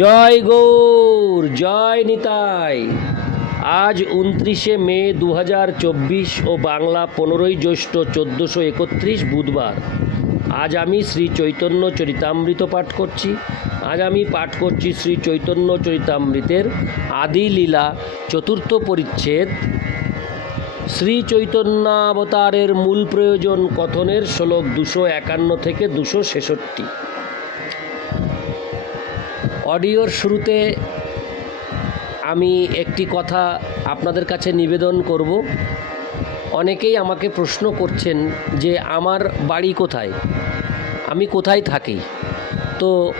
জয় গৌর, জয় নিতাই। আজ উনত্রিশে মে দু ও বাংলা পনেরোই জ্যৈষ্ঠ চোদ্দোশো একত্রিশ বুধবার। আজ আমি শ্রী চৈতন্য চরিতামৃত পাঠ করছি। আজ আমি পাঠ করছি শ্রী চৈতন্য চরিতামৃতের আদি লীলা চতুর্থ পরিচ্ছেদ। শ্রী চৈতন্যাবতারের মূল প্রয়োজন কথনের শ্লোক দুশো একান্ন থেকে দুশো ছেষট্টি। অডিওর শুরুতে আমি একটি কথা আপনাদের কাছে নিবেদন করব। অনেকেই আমাকে প্রশ্ন করছেন যে, আমার বাড়ি কোথায়? আমি কোথায় থাকি? তো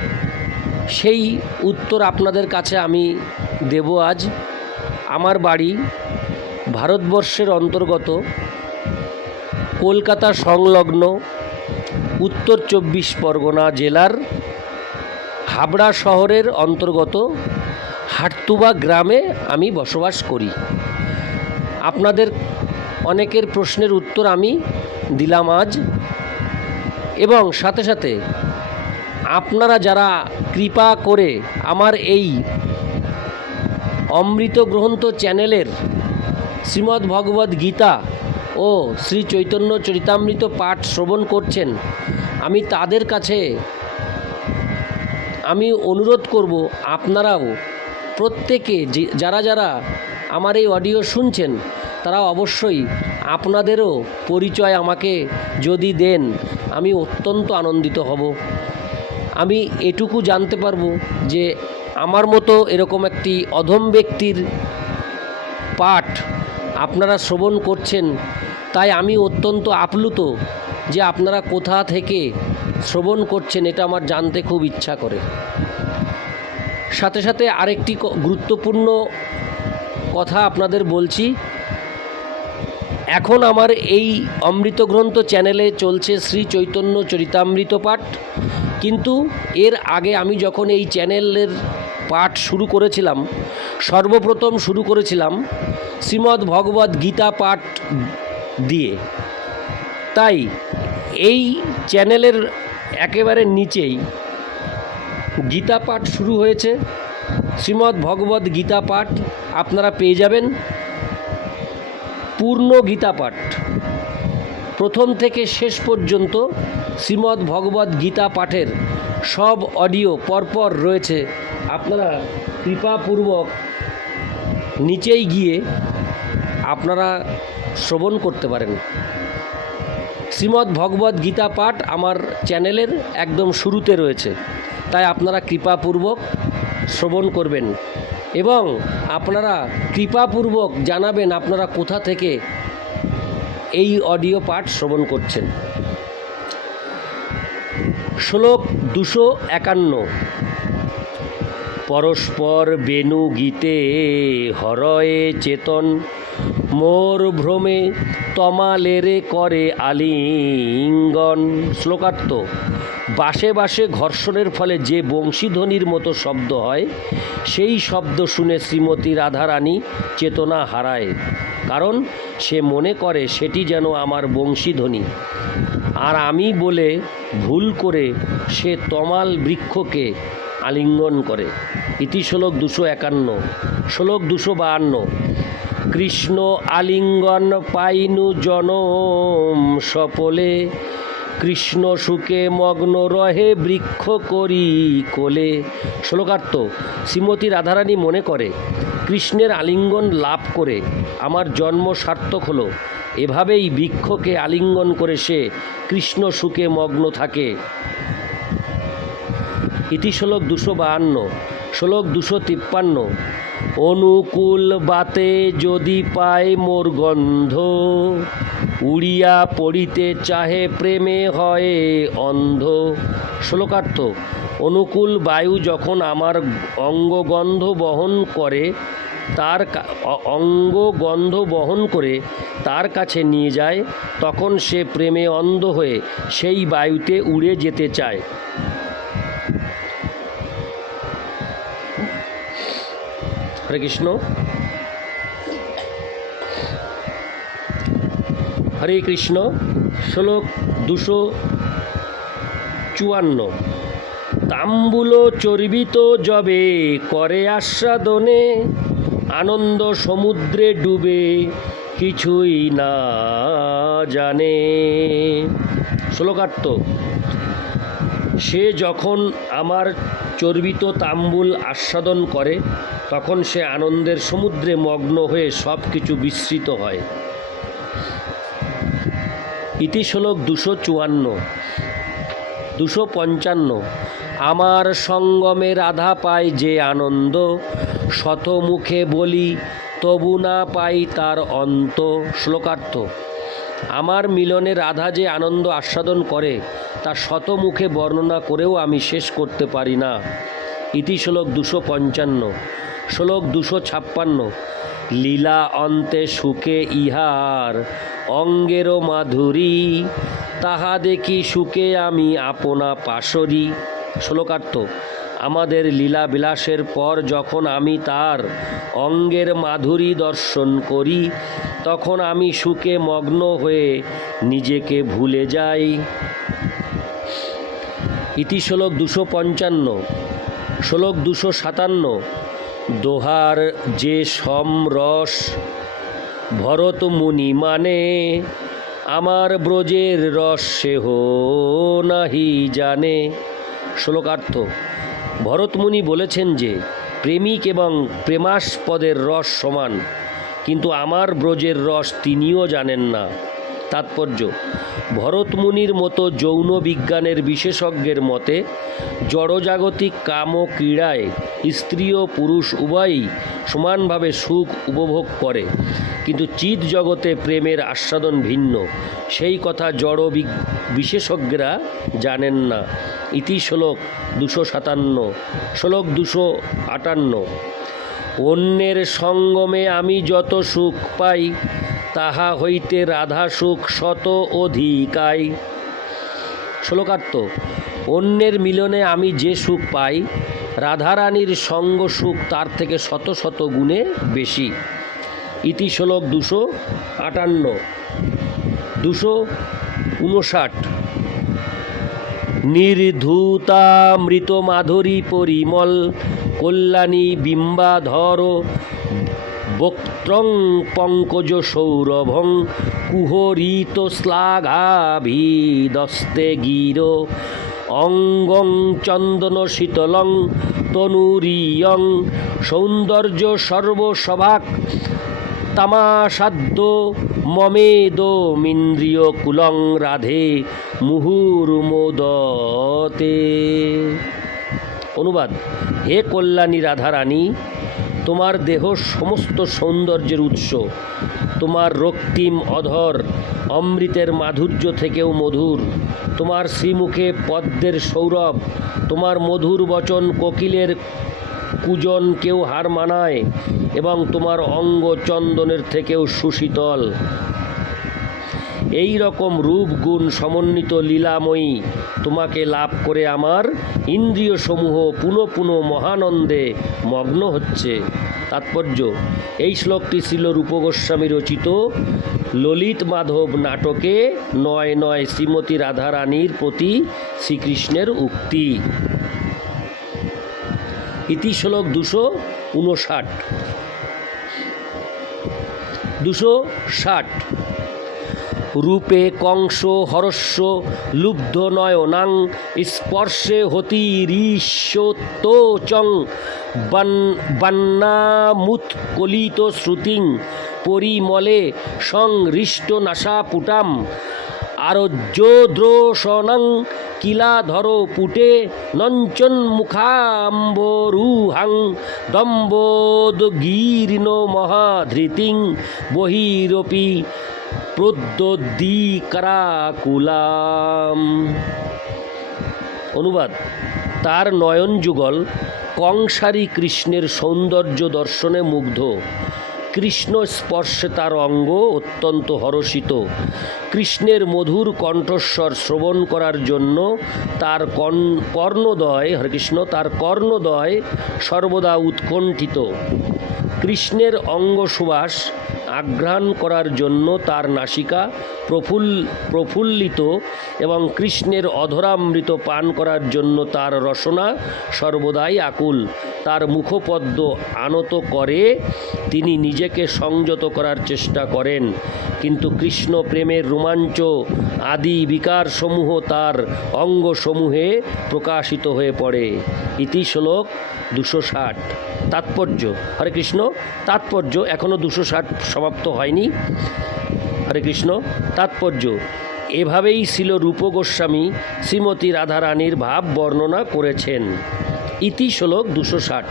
সেই উত্তর আপনাদের কাছে আমি দেব আজ। আমার বাড়ি ভারতবর্ষের অন্তর্গত কলকাতা সংলগ্ন উত্তর চব্বিশ পরগনা জেলার হাবড়া শহরের অন্তর্গত হাটতুবা গ্রামে আমি বসবাস করি। আপনাদের অনেকের প্রশ্নের উত্তর আমি দিলাম আজ। এবং সাথে সাথে আপনারা যারা কৃপা করে আমার এই অমৃত গ্রন্থ চ্যানেলের শ্রীমদ্ ভগবদ্ গীতা ও শ্রী চৈতন্য চরিতামৃত পাঠ শ্রবণ করছেন, আমি তাদের কাছে আমি অনুরোধ করব আপনারাও, প্রত্যেকে যারা যারা আমার এই অডিও শুনছেন, তারা অবশ্যই আপনাদেরও পরিচয় আমাকে যদি দেন, আমি অত্যন্ত আনন্দিত হব। আমি এটুকু জানতে পারব যে আমার মতো এরকম একটি অধম ব্যক্তির পাঠ আপনারা শ্রবণ করছেন, তাই আমি অত্যন্ত আপ্লুত যে আপনারা কোথা থেকে শ্রবণ করছেন, এটা আমার জানতে খুব ইচ্ছা করে। সাথে সাথে আরেকটি গুরুত্বপূর্ণ কথা আপনাদের বলছি। এখন আমার এই অমৃত গ্রন্থ চ্যানেলে চলছে শ্রী চৈতন্য চরিতামৃত পাঠ। কিন্তু এর আগে আমি যখন এই চ্যানেলের পাঠ শুরু করেছিলাম, সর্বপ্রথম শুরু করেছিলাম শ্রীমদ্ ভগবদ্ গীতা পাঠ দিয়ে। তাই এই চ্যানেলের একেবারে নিচেই গীতা পাঠ শুরু হয়েছে। শ্রীমদ্ ভগবদ্ গীতা পাঠ আপনারা পেয়ে যাবেন। পূর্ণ গীতা পাঠ। প্রথম থেকে শেষ পর্যন্ত শ্রীমদ্ ভগবদ্ গীতা পাঠের সব অডিও পরপর রয়েছে। আপনারা কৃপাপূর্বক নিচেই গিয়ে আপনারা শ্রবণ করতে পারেন। শ্রীমদ্ ভগবদ্ গীতা পাঠ আমার চ্যানেলের একদম শুরুতে রয়েছে। তাই আপনারা কৃপাপূর্বক শ্রবণ করবেন। এবং আপনারা কৃপাপূর্বক জানাবেন আপনারা কোথা থেকে এই অডিও পাঠ শ্রবণ করছেন। শ্লোক দুশো একান্ন। পরস্পর বেনু গীতে হরয়ে চেতন। মোর ভ্রমে তমালেরে করে আলিঙ্গন। শ্লোকার্থ, বাসে বাসে ঘর্ষণের ফলে যে বংশীধ্বনির মতো শব্দ হয়, সেই শব্দ শুনে শ্রীমতী রাধারানী চেতনা হারায়, কারণ সে মনে করে সেটি যেন আমার বংশীধ্বনি। আর আমি বলে ভুল করে সে তমাল বৃক্ষকে আলিঙ্গন করে। ইতি শ্লোক দুশো একান্ন, শ্লোক দুশো বাহান্ন। কৃষ্ণ আলিঙ্গন পাইনু জনম সপলে। কৃষ্ণ সুখে মগ্ন রহে বৃক্ষ করি কোলে। শ্লোকার্থ, শ্রীমতী রাধারানী মনে করে, কৃষ্ণের আলিঙ্গন লাভ করে, আমার জন্ম সার্থক হলো। এভাবেই বৃক্ষকে আলিঙ্গন করে সে কৃষ্ণ সুখে মগ্ন থাকে। ইতি শ্লোক দুশো বাহান্ন। শ্লোক দুশো তিপ্পান্ন। অনুকূল বাতে যদি পায় মোর গন্ধ, উড়িয়া পড়িতে চাহে প্রেমে হয় অন্ধ। শ্লোকার্থ, অনুকূল বায়ু যখন আমার অঙ্গগন্ধ বহন করে, তার অঙ্গ গন্ধ বহন করে তার কাছে নিয়ে যায়, তখন সে প্রেমে অন্ধ হয়ে সেই বায়ুতে উড়ে যেতে চায়। হরে কৃষ্ণ হরে কৃষ্ণ, শ্লোক দুশো চুয়ান্ন। তাম্বুল চর্বিত জবে, করে আস্বাদনে, আনন্দ সমুদ্রে ডুবে, কিছুই না জানে। শ্লোকার্থ, সে যখন আমার চর্বিত তাম্বুল আস্বাদন করে, তখন সে আনন্দের সমুদ্রে মগ্ন হয়ে সব কিছু বিস্মৃত হয় ইতিশ্লোক দুশো চুয়ান্ন। দুশো পঞ্চান্ন। আমার সঙ্গমে রাধা পাই যে আনন্দ শত মুখে বলি তবু না পাই তার অন্ত। শ্লোকার্থ। আমার মিলনে রাধা যে আনন্দ আস্বাদন করে, তা শত মুখে বর্ণনা করেও আমি শেষ করতে পারি না। ইতি শ্লোক দুশো পঞ্চান্ন, শ্লোক দুশো ছাপ্পান্ন। লীলা অন্তে সুখে ইহার অঙ্গেরও মাধুরী, তাহা দেখি সুখে আমি আপনা পাশরি। শ্লোকার্থ আমাদের লীলা বিলাসের পর যখন আমি তার অঙ্গের মাধুরী দর্শন করি, তখন আমি সুখে মগ্ন হয়ে নিজেকে ভুলে যাই। ইতি শ্লোক দুশো পঞ্চান্ন, শ্লোক দুশো সাতান্ন, দোহার যে সমরস ভরত মুনি মানে আমার ব্রজের রস সেহ নাহি জানে। শ্লোকার্থ ভরতমুনি বলেছেন যে, প্রেমিক এবং প্রেমাস্পদের রস সমান, কিন্তু আমার ব্রজের রস তিনিও জানেন না। তাৎপর্য। ভরতমুনির মতো যৌন বিজ্ঞানের বিশেষজ্ঞের মতে, জড়জাগতিক কাম ও ক্রীড়ায় স্ত্রী ও পুরুষ উভয়ই সমানভাবে সুখ উপভোগ করে। কিন্তু চিৎ জগতে প্রেমের আস্বাদন ভিন্ন। সেই কথা জড় বিশেষজ্ঞরা জানেন না। ইতি শ্লোক দুশো সাতান্ন, শ্লোক দুশো আটান্ন। অন্যের সঙ্গমে আমি যত সুখ পাই তাহা হইতে রাধা সুখ শত অধিকাই শ্লোকার্থ, অন্যের মিলনে আমি যে সুখ পাই, রাধারানীর সঙ্গ সুখ তার থেকে শত শত গুণে বেশি। ইতি শ্লোক দুশো আটান্ন। দুশো উনষাট। নির্ধূতামৃত মাধুরী পরিমল, কল্যাণী বিম্বাধর বক্ত্রং পঙ্কজ সৌরভং কুহরিত শ্লাঘাভিদস্তে গির অঙ্গং চন্দন শীতলং তনুরিয়ং সৌন্দর্য সর্বসভাক তামাসাদ্য মমেদ মিন্দ্রিয় কুলং রাধে মুহুর্মোদতে। অনুবাদ, হে কল্যাণী রাধারানী তোমার দেহ সমস্ত সৌন্দর্যের উৎস। তোমার রক্তিম অধর অমৃতের মাধুর্য থেকেও মধুর। তোমার শ্রীমুখে পদ্মের সৌরভ, তোমার মধুর বচন কোকিলের কুজন কেউ হার মানায় এবং তোমার অঙ্গ চন্দনের থেকেও সুশীতল। এই রকম রূপ গুণ সমন্বিত লীলাময়ী। তোমাকে লাভ করে আমার ইন্দ্রিয় সমূহ পুনঃ পুনঃ মহানন্দে মগ্ন হচ্ছে। তাৎপর্য, এই শ্লোকটি ছিল রূপগোস্বামী রচিত ললিত মাধব নাটকে নয় নয় শ্রীমতী রাধারানীর প্রতি শ্রীকৃষ্ণের উক্তি। ইতি শ্লোক দুশো উনষাট। দুশো ষাট। রূপে কংস হরস্য, লুব্ধ নয়নাং, স্পর্শে হতিরিষ্যোত্তচং। বান্নামুৎকলিত শ্রুতিং, পরিমলে সংহৃষ্ট নাসাপুটাম আরোজ্যোদ্রোষণং, কিলাধর পুটে নঞ্চন মুখাম্বরুহাং দম্বোদগীর্ণ মহাধৃতিং, বহিরপি প্রদ্যোদ্দিকারাকুলাম অনুবাদ, তার নয়ন যুগল কংসারী কৃষ্ণের সৌন্দর্য দর্শনে মুগ্ধ। কৃষ্ণ স্পর্শে তার অঙ্গ অত্যন্ত হরষিত। কৃষ্ণের মধুর কণ্ঠস্বর শ্রবণ করার জন্য তার কর্ণ- কর্ণদয় হরেকৃষ্ণ তার কর্ণদয় সর্বদা উৎকণ্ঠিত। কৃষ্ণের অঙ্গ সুবাস আঘ্রাণ করার জন্য তার নাসিকা প্রফুল্ল প্রফুল্লিত এবং কৃষ্ণের অধরামৃত পান করার জন্য তার রসনা সর্বদাই আকুল। তার মুখপদ্ম আনত করে তিনি নিজেকে সংযত করার চেষ্টা করেন। কিন্তু কৃষ্ণ প্রেমের রোমাঞ্চ আদি বিকারসমূহ তার অঙ্গসমূহে প্রকাশিত হয়ে পড়ে। ইতি শ্লোক দুশো ষাট। তাৎপর্য। হরে কৃষ্ণ, তাৎপর্য এখনও দুশো ষাট সমাপ্ত হয়নি। হরে কৃষ্ণ, তাৎপর্য। এভাবেই ছিল রূপ গোস্বামী শ্রীমতী রাধারানীর ভাব বর্ণনা করেছেন। ইতি শ্লোক দুশো ষাট।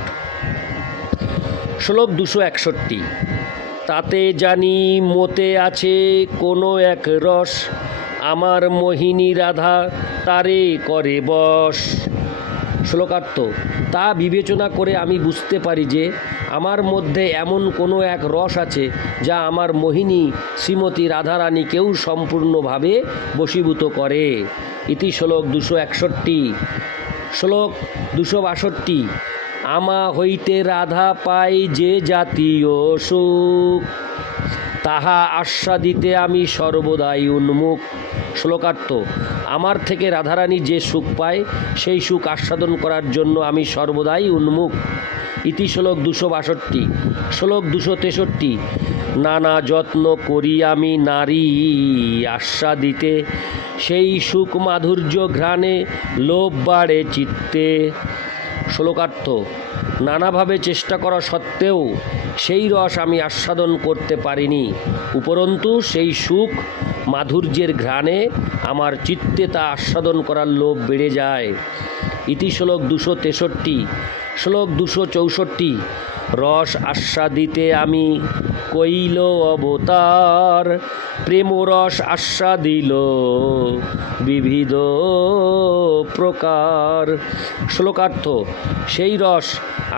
শ্লোক দুশো একষট্টি। তাতে জানি মতে আছে কোনো এক রস। আমার মোহিনী রাধা তারে করে বশ শ্লোকার্থ, তা বিবেচনা করে আমি বুঝতে পারি যে আমার মধ্যে এমন কোনো এক রস আছে যা আমার মোহিনী শ্রীমতী রাধারানীকেও সম্পূর্ণভাবে বশীভূত করে। ইতি শ্লোক দুশো একষট্টি। শ্লোক দুশো বাষট্টি। আমা হইতে রাধা পাই যে জাতীয় সুখ, তাহা আস্বাদিতে আমি সর্বদাই উন্মুখ। শ্লোকার্থ, আমার থেকে রাধারানী যে সুখ পায়, সেই সুখ আস্বাদন করার জন্য আমি সর্বদাই উন্মুখ। ইতি শ্লোক দুশো বাষট্টি। শ্লোক দুশো তেষট্টি, নানা যত্ন করি আমি নারী আশ্বা দিতে সেই সুখ মাধুর্য ঘ্রাণে লোভ বাড়ে চিত্তে। শ্লোকার্থ, নানাভাবে চেষ্টা করা সত্ত্বেও সেই রস আমি আস্বাদন করতে পারিনি। উপরন্তু সেই সুখ মাধুর্যের ঘ্রাণে আমার চিত্তে তা আস্বাদন করার লোভ বেড়ে যায়। ইতি শ্লোক দুশো তেষট্টি। শ্লোক দুশো চৌষট্টি। রস আস্বাদিতে আমি কইল অবতার, প্রেমরস আস্বাদিল, বিবিধ প্রকার। শ্লোকার্থ, সেই রস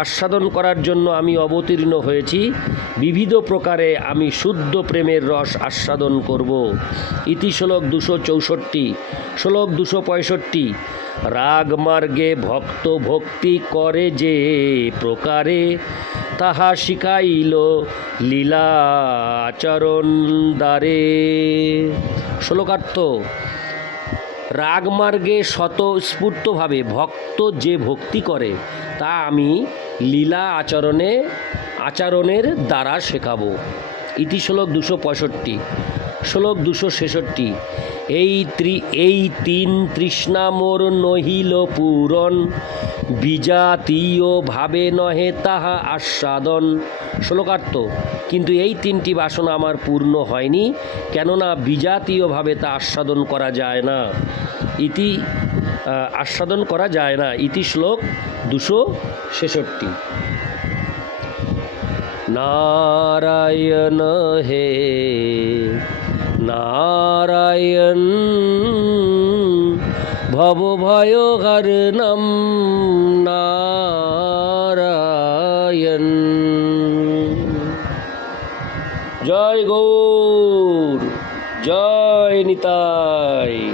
আস্বাদন করার জন্য আমি অবতীর্ণ হয়েছি, বিবিধ প্রকারে আমি শুদ্ধ প্রেমের রস আস্বাদন করব। ইতি শ্লোক দুশো চৌষট্টি, শ্লোক দুশো পঁয়ষট্টি রাগ মার্গে ভক্ত ভক্তি করে যে প্রকারে, তাহা শিখাইল লীলা আচরণ দ্বারে। শ্লোকার্থ, রাগমার্গে স্বতঃস্ফূর্তভাবে ভক্ত যে ভক্তি করে, তা আমি লীলা আচরণে, আচরণের দ্বারা শেখাবো। ইতি শ্লোক দুশো পঁয়ষট্টি। শ্লোক দুশো ছেষট্টি। এই ত্রি, এই তিন তৃষ্ণা মোর নহিল পূরণ। বিজাতীয় ভাবে নহে তাহা আস্বাদন। শ্লোকার্থ, কিন্তু এই তিনটি বাসনা আমার পূর্ণ হয়নি, কেননা বিজাতীয়ভাবে তা আস্বাদন করা যায় না। ইতি আস্বাদন করা যায় না। ইতি শ্লোক দুশো ছেষট্টি। নারায়ণ হে নারায়ণ। ভব ভয় নাম নারায়ণ। জয় গৌর জয় নিতাই।